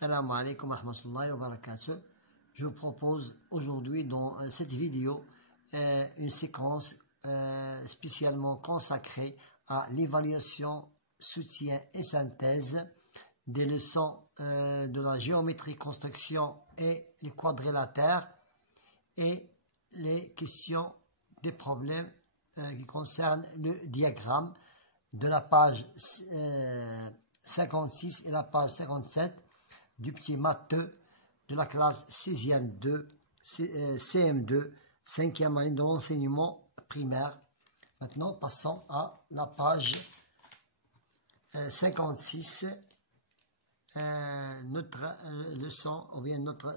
Salam alaikum wa rahmatullahi wa barakatuh. Je vous propose aujourd'hui dans cette vidéo une séquence spécialement consacrée à l'évaluation, soutien et synthèse des leçons de la géométrie, construction et les quadrilatères et les questions des problèmes qui concernent le diagramme de la page 56 et la page 57 du petit maths de la classe 6e 2, CM2, 5e année de l'enseignement primaire. Maintenant, passons à la page 56. Notre leçon, ou bien notre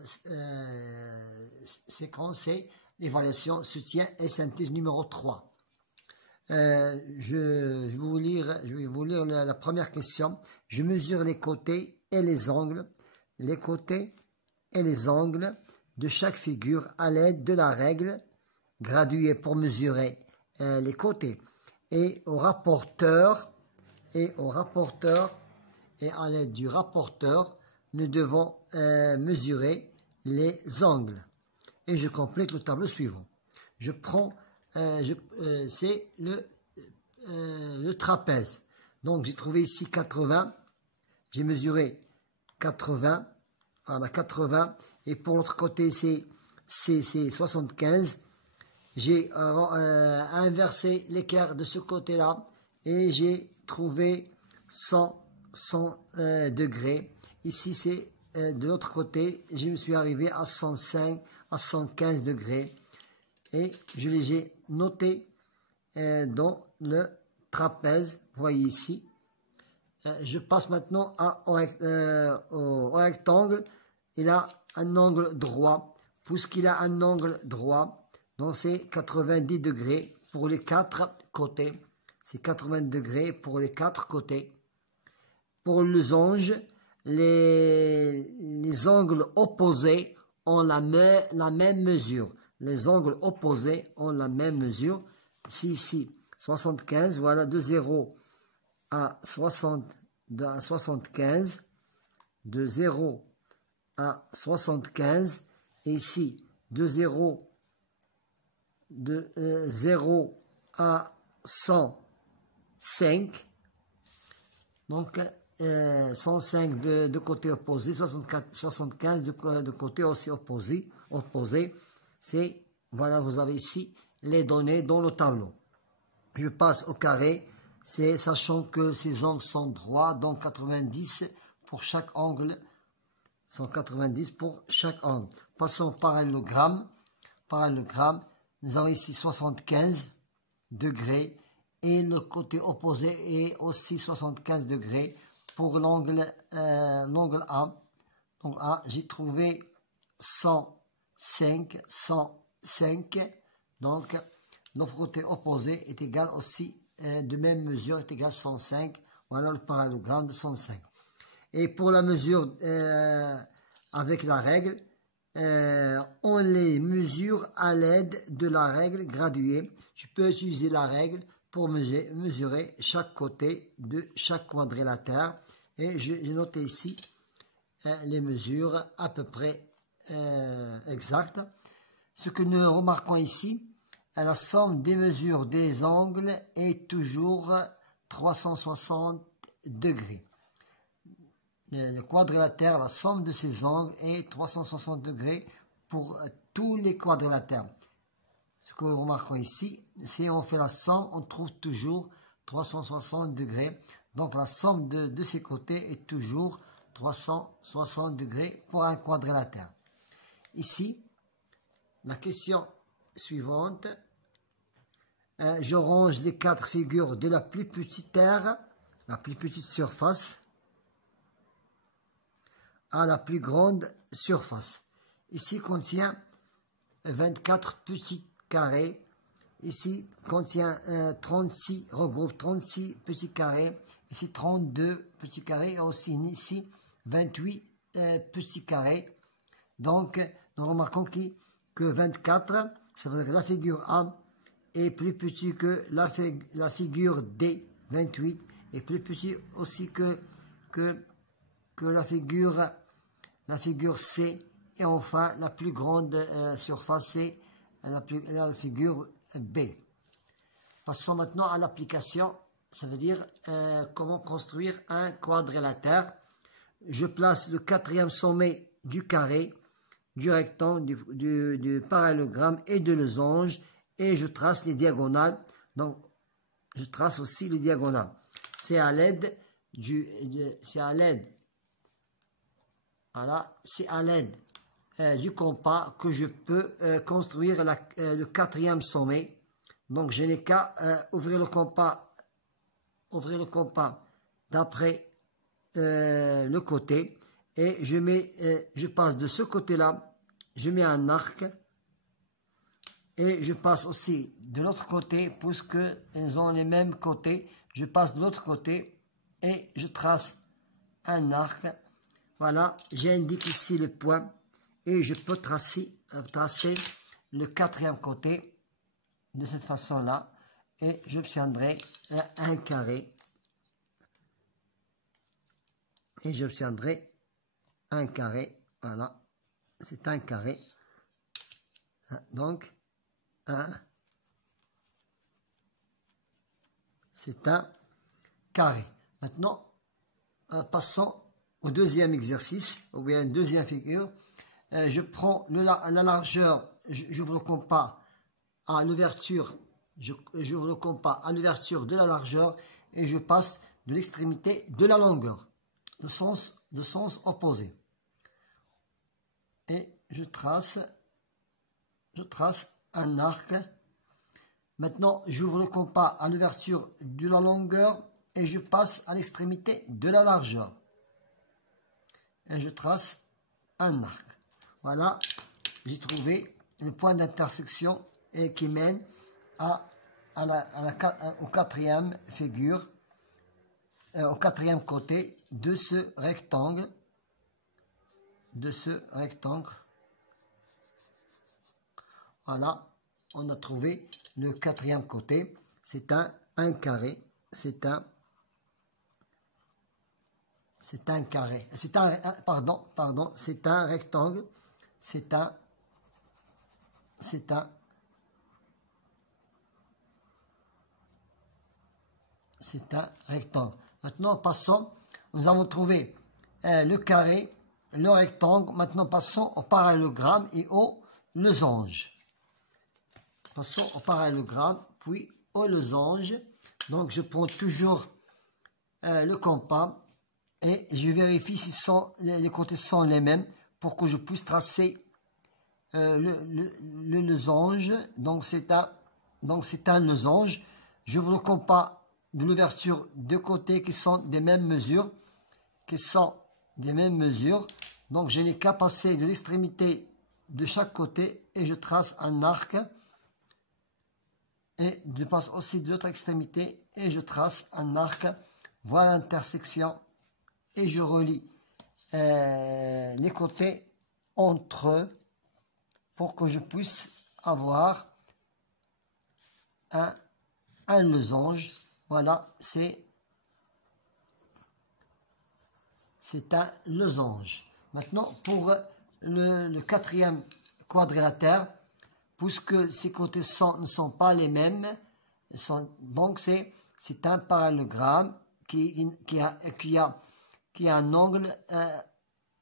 séquence, c'est l'évaluation, soutien et synthèse numéro 3. Je vais vous lire la première question. Je mesure les côtés et les angles de chaque figure à l'aide de la règle graduée pour mesurer les côtés et au rapporteur et à l'aide du rapporteur nous devons mesurer les angles. Et je complète le tableau suivant. Je prends c'est le trapèze. Donc j'ai trouvé ici 80, j'ai mesuré 80, voilà 80, et pour l'autre côté c'est 75. J'ai inversé l'écart de ce côté-là et j'ai trouvé 100 degrés. Ici c'est de l'autre côté, je me suis arrivé à 105, à 115 degrés. Et je les ai notés dans le trapèze, vous voyez ici. Je passe maintenant au rectangle. Il a un angle droit. Puisqu'il a un angle droit, donc c'est 90 degrés pour les quatre côtés. C'est 80 degrés pour les quatre côtés. Pour le losange, les angles opposés ont la même mesure. Les angles opposés ont la même mesure. Ici, 75, voilà, de 0 à 75, de 0 à 75, et ici, de 0 à 105, donc 105 de côté opposé, 75 de côté aussi opposé. C'est, voilà, vous avez ici les données dans le tableau. Je passe au carré, c'est sachant que ces angles sont droits, donc 90 pour chaque angle, 190 pour chaque angle. Passons au parallélogramme. Nous avons ici 75 degrés et le côté opposé est aussi 75 degrés pour l'angle A. Donc A, j'ai trouvé 105, donc notre côté opposé est égal aussi de même mesure, est égal à 105, voilà le parallélogramme de 105. Et pour la mesure avec la règle, on les mesure à l'aide de la règle graduée. Je peux utiliser la règle pour mesurer chaque côté de chaque quadrilatère, et j'ai noté ici les mesures à peu près exactes. Ce que nous remarquons ici, la somme des mesures des angles est toujours 360 degrés. Le quadrilatère, la somme de ces angles est 360 degrés pour tous les quadrilatères. Ce que nous remarquons ici, si on fait la somme, on trouve toujours 360 degrés. Donc la somme de ces côtés est toujours 360 degrés pour un quadrilatère. Ici, la question suivante, je range les quatre figures de la plus petite aire, la plus petite surface, à la plus grande surface. Ici contient 24 petits carrés. Ici contient 36, regroupe 36 petits carrés. Ici 32 petits carrés. Et aussi ici 28 petits carrés. Donc nous remarquons que 24, ça veut dire que la figure A est plus petite que la figure D, 28, est plus petit aussi que la figure la figure C, et enfin la plus grande surface C, la figure B. Passons maintenant à l'application, ça veut dire comment construire un quadrilatère. Je place le quatrième sommet du carré, du rectangle, du parallélogramme et de losange, et je trace les diagonales. Donc, je trace aussi les diagonales. C'est à l'aide du compas que je peux construire le quatrième sommet. Donc, je n'ai qu'à ouvrir le compas d'après le côté, et je passe de ce côté-là, je mets un arc, et je passe aussi de l'autre côté, puisque ils ont les mêmes côtés, je passe de l'autre côté et je trace un arc. Voilà, j'indique ici le point et je peux tracer le quatrième côté de cette façon-là, et j'obtiendrai un carré. Et j'obtiendrai un carré. Voilà, c'est un carré. Donc, c'est un carré. Maintenant, passons au deuxième exercice, ou bien deuxième figure. Je prends la largeur, j'ouvre le compas à l'ouverture, j'ouvre le compas à l'ouverture de la largeur, et je passe de l'extrémité de la longueur, de sens opposé. Et je trace un arc. Maintenant, j'ouvre le compas à l'ouverture de la longueur et je passe à l'extrémité de la largeur. Et je trace un arc. Voilà, j'ai trouvé le point d'intersection et qui mène au quatrième figure, au quatrième côté de ce rectangle. Voilà, on a trouvé le quatrième côté. C'est un carré. C'est un carré. Pardon, c'est un rectangle. C'est un rectangle. Maintenant, passons. Nous avons trouvé le carré, le rectangle. Maintenant, passons au parallélogramme et au losange. Passons au parallélogramme, puis au losange. Donc, je prends toujours le compas et je vérifie si les côtés sont les mêmes pour que je puisse tracer le losange. Donc, c'est un losange. J'ouvre le compas de l'ouverture de côtés qui sont des mêmes mesures. Donc, je n'ai qu'à passer de l'extrémité de chaque côté et je trace un arc. Et je passe aussi de l'autre extrémité et je trace un arc. Voilà l'intersection et je relie les côtés entre eux pour que je puisse avoir un losange. Voilà, c'est un losange. Maintenant, pour le quatrième quadrilatère, puisque ces côtés ne sont pas les mêmes, donc c'est un parallélogramme qui a un angle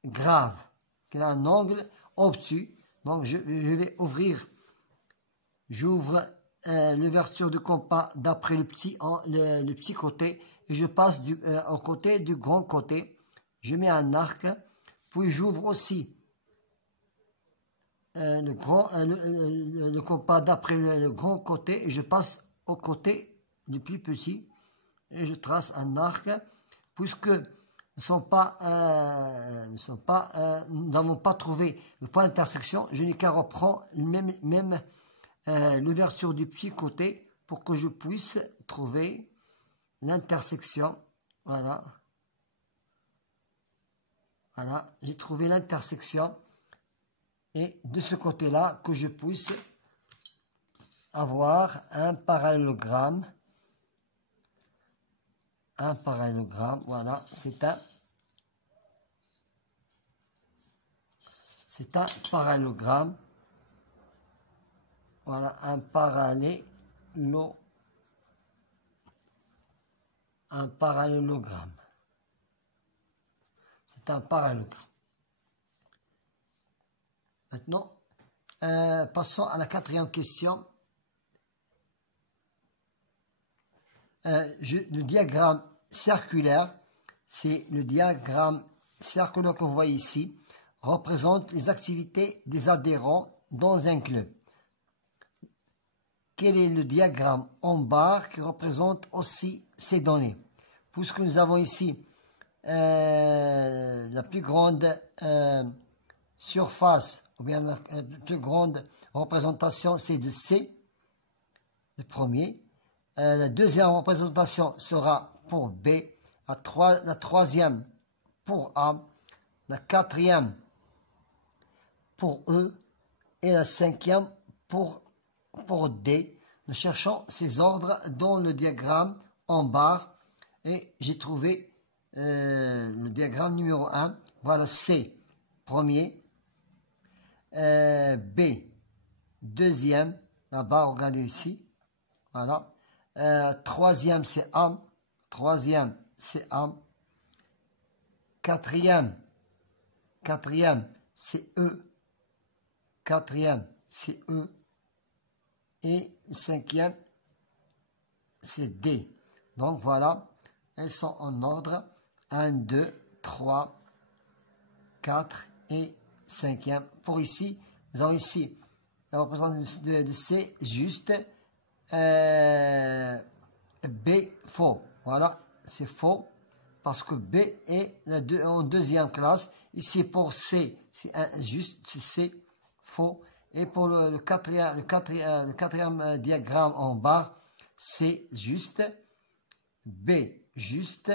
grave, qui a un angle obtus. Donc je vais ouvrir, j'ouvre l'ouverture du compas d'après le petit côté et je passe au côté du grand côté. Je mets un arc, puis j'ouvre aussi le compas d'après le grand côté et je passe au côté du plus petit et je trace un arc. Puisque nous n'avons pas trouvé le point d'intersection, je n'ai qu'à reprendre même l'ouverture du petit côté pour que je puisse trouver l'intersection. Voilà, j'ai trouvé l'intersection. Et de ce côté-là, que je puisse avoir un parallélogramme. Voilà, c'est C'est un parallélogramme. Voilà, un parallélogramme. C'est un parallélogramme. Maintenant, passons à la quatrième question. Le diagramme circulaire, c'est le diagramme circulaire que vous voyez ici, représente les activités des adhérents dans un club. Quel est le diagramme en barre qui représente aussi ces données? Puisque nous avons ici la plus grande surface, ou bien la plus grande représentation, c'est de C, le premier. La deuxième représentation sera pour B, la troisième pour A, la quatrième pour E et la cinquième pour D. Nous cherchons ces ordres dans le diagramme en barre et j'ai trouvé le diagramme numéro 1. Voilà C, premier, B, deuxième, la barre, regardez ici, voilà. Troisième, c'est A, troisième, c'est A, quatrième, c'est E, quatrième, c'est E, et cinquième, c'est D. Donc voilà, elles sont en ordre 1, 2, 3, 4 et 5e. Pour ici, nous avons ici la représentation de C juste, B faux. Voilà, c'est faux parce que B est en deuxième classe. Ici pour C, c'est juste, c'est C faux. Et pour le quatrième diagramme en bas, C juste, B juste,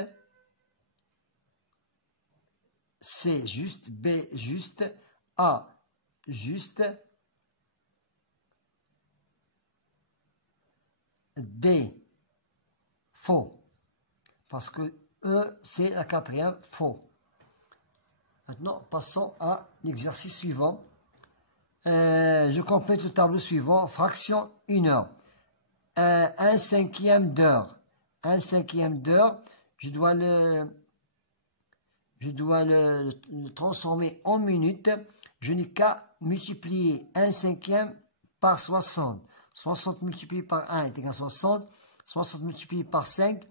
C juste, B juste, A juste, D faux. Parce que E, c'est la quatrième faux. Maintenant, passons à l'exercice suivant. Je complète le tableau suivant. Fraction 1 heure. 1/5 d'heure. 1/5 d'heure. Je dois le transformer en minutes. Je n'ai qu'à multiplier 1/5 par 60. 60 multiplié par 1 est égal à 60. 60 multiplié par 5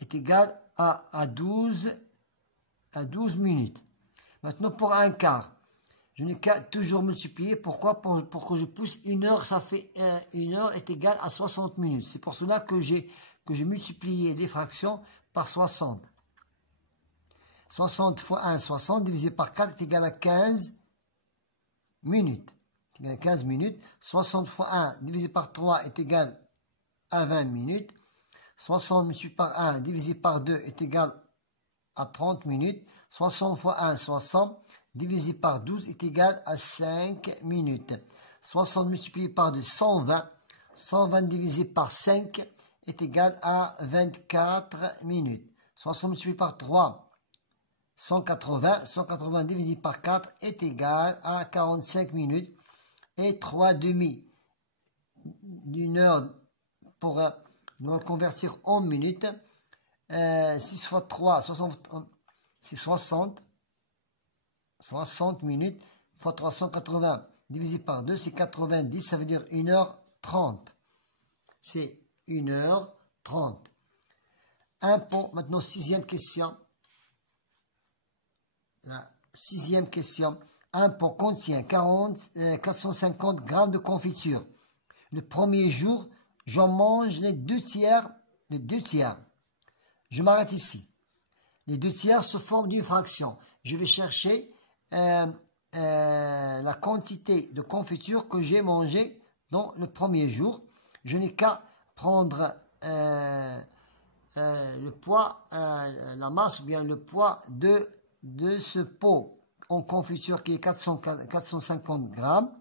est égal à 12 minutes. Maintenant, pour un quart. Je n'ai qu'à toujours multiplier. Pourquoi? Pour que je pousse 1 heure, ça fait 1 heure est égal à 60 minutes. C'est pour cela que j'ai multiplié les fractions par 60. 60 fois 1, 60, divisé par 4 est égal à 15 minutes. C'est égal à 15 minutes. 60 fois 1 divisé par 3 est égal à 20 minutes. 60 multiplié par 1 divisé par 2 est égal à 30 minutes. 60 fois 1, 60. Divisé par 12 est égal à 5 minutes. 60 multiplié par 2, 120. 120 divisé par 5 est égal à 24 minutes. 60 multiplié par 3, 180. 180 divisé par 4 est égal à 45 minutes. Et 3 demi d'une heure pour nous convertir en minutes. 6 fois 3, 60, c'est 60. 60 minutes fois 380 divisé par 2, c'est 90, ça veut dire 1h30. C'est 1h30. Un pont, maintenant, sixième question. La sixième question. Un pot contient 450 grammes de confiture. Le premier jour, j'en mange les 2 tiers. Je m'arrête ici. Les 2 tiers se forment d'une fraction. Je vais chercher la quantité de confiture que j'ai mangé dans le premier jour. Je n'ai qu'à prendre le poids, la masse ou bien le poids de ce pot en confiture qui est 450 grammes.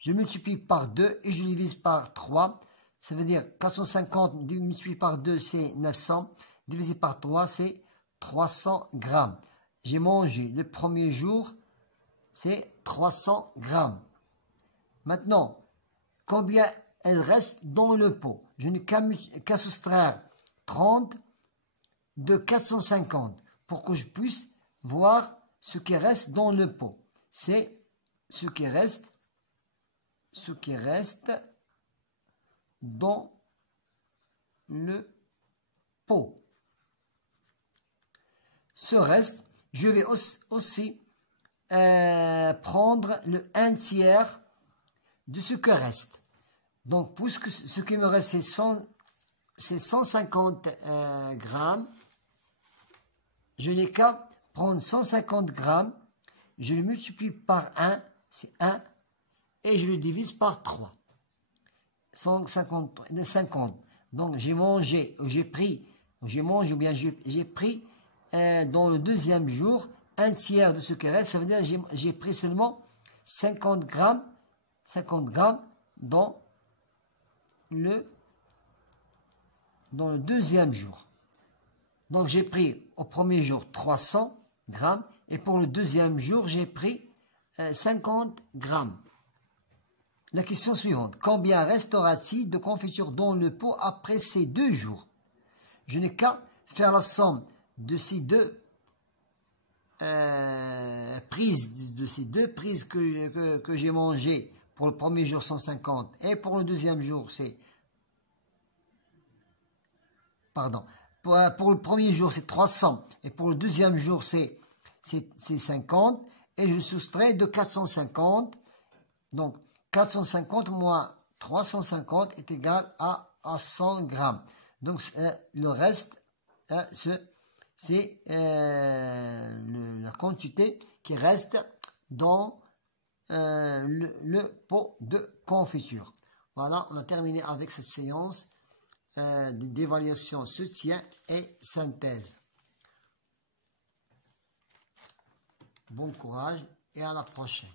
Je multiplie par 2 et je divise par 3. Ça veut dire 450 multiplié par 2, c'est 900. Divisé par 3, c'est 300 grammes. J'ai mangé le premier jour c'est 300 grammes. Maintenant, combien elle reste dans le pot? Je n'ai qu'à soustraire 30 de 450 pour que je puisse voir ce qui reste dans le pot. C'est ce qui reste dans le pot. Ce reste, je vais aussi prendre le 1/3 de ce qui reste. Donc, puisque ce qui me reste, c'est 150 grammes, je n'ai qu'à prendre 150 grammes, je le multiplie par 1, c'est 1, et je le divise par 3. 150. Donc, j'ai pris dans le deuxième jour 1/3 de ce qui reste. Ça veut dire que j'ai pris seulement 50 grammes dans le deuxième jour. Donc, j'ai pris au premier jour 300 grammes et pour le deuxième jour, j'ai pris 50 grammes. La question suivante. Combien restera-t-il de confiture dans le pot après ces 2 jours? Je n'ai qu'à faire la somme de ces deux prises que j'ai mangées. Pour le premier jour, 150. Et pour le deuxième jour, pour le premier jour, c'est 300. Et pour le deuxième jour, c'est 50. Et je soustrais de 450. Donc, 450 moins 350 est égal à 100 grammes. Donc, le reste, c'est la quantité qui reste dans le pot de confiture. Voilà, on a terminé avec cette séance d'évaluation soutien et synthèse. Bon courage et à la prochaine.